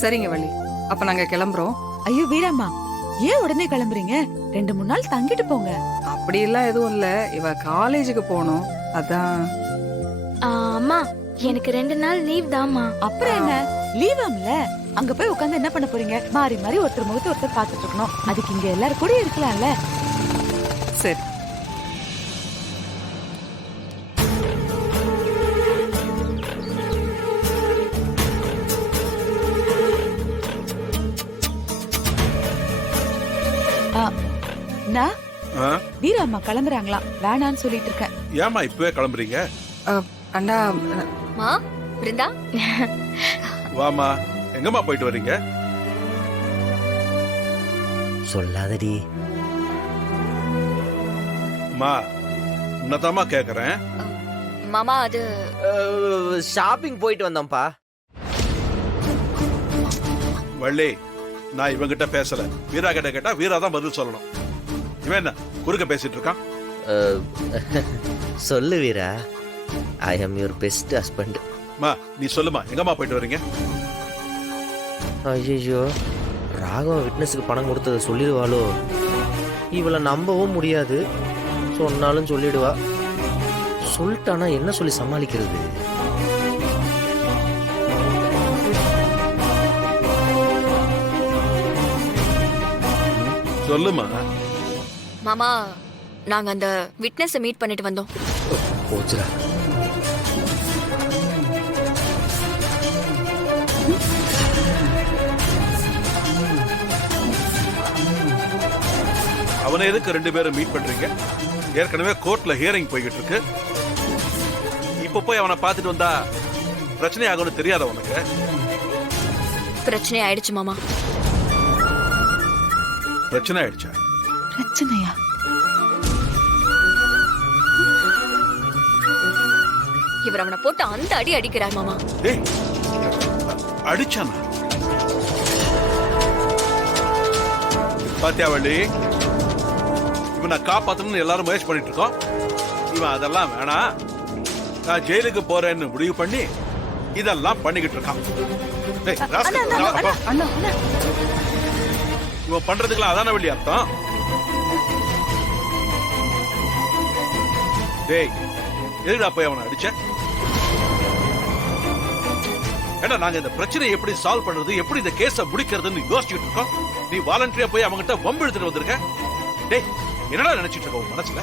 சரிங்க வள்ளி, அப்ப நாங்க கிளம்புறோம். ஐயோ வீராம்மா, ஏன் உடனே கிளம்புறீங்க? 2-3 நாள் தங்கிட்டு போங்க. அப்படி எல்லாம் எதுவும் இல்ல, இவ காலேஜுக்கு போகணும், அதான். அம்மா எனக்கு 2 நாள் லீவ் தாம்மா. அப்புறம் என்ன, லீவாம்ல. அங்க போய் உட்கார்ந்து என்ன பண்ண போறீங்க? மாறி மாறி ஒருத்தர் முகத்தை ஒருத்தர் பாத்துட்டு இருக்கணும். அதுக்கு இங்க எல்லாரும் கூட இருக்கலாம்ல. சரி. நான் ஆ? வீராம்மா கிளம்புறாங்களாம், வேணான்னு சொல்லிட்டு இருக்கேன். ஏம்மா இப்பவே கிளம்புறீங்க? அண்ணா, மா பிருந்தா, வாமா, எங்கம்மா போயிட்டு வர்றீங்க? சொல்லாதடி. அம்மா, உன்னதாம்மா கேக்குறேன். மாமா அது ஷாப்பிங் போயிட்டு வந்தோம்ப்பா. வள்ளி, நான் இவங்கிட்ட பேசல. வீரா கிட்ட கேட்டா வீரா தான் பதில் சொல்லணும். இவன் என்ன குறுக்க பேசிட்டு இருக்கான்? சொல்லு வீரா, ஐ அம் யுவர் பெஸ்ட் ஹஸ்பண்ட். மா, நீ சொல்லுமா, எங்கம்மா போயிட்டு வர்றீங்க? ஐயோ, ராகவ விட்னஸுக்கு பணம் கொடுத்ததை சொல்லிடுவாளோ? இவளை நம்பவும் முடியாது, சொன்னாலும் சொல்லிடுவா. சொல்லிட்டானா என்ன சொல்லி சமாளிக்கிறது? சொல்லுமா. மாமா நாங்க அந்த விட்னஸ மீட் பண்ணிட்டு வந்தோம். போச்சுடா. அவனை எதுக்கு 2 பேரும் மீட் பண்றீங்க? ஏற்கனவே கோர்ட்ல ஹியரிங் போய்கிட்டு இருக்கு. இப்ப போய் அவனை பார்த்துட்டு வந்தா பிரச்சனை ஆகும்னு தெரியாத உனக்கு? பிரச்சனை ஆயிடுச்சு மாமா. பிரச்சனை ஆயிடுச்சா? பிரச்சனையா? இவர் அவனை போட்டு அந்த அடி அடிக்கிறார் மாமா. டேய், அடிச்சானா? பாத்தியா வள்ளி, இவனை காப்பாத்தணும்னு எல்லாரும் முயற்சி பண்ணிட்டு இருக்கோம். இவன் அதெல்லாம் வேணாம், நான் ஜெயிலுக்கு போறேன்னு முடிவு பண்ணி இதெல்லாம் பண்ணிக்கிட்டு இருக்கான். டேய், இவன் பண்றதுக்கெல்லாம் அதான வள்ளி அர்த்தம்? டேய், எதுடா போய் அவனை அடிச்ச? ஏன்னா நாங்க இந்த பிரச்சனையை எப்படி சால்வ் பண்றது, எப்படி இந்த கேஸ முடிக்கிறதுன்னு யோசிச்சுட்டு இருக்கோம். நீ வாலண்டரியா போய் அவங்கிட்ட வம்பு எடுத்துட்டு வந்திருக்க. டேய், என்னடா நினைச்சிட்டு இருக்க உன் மனசுல?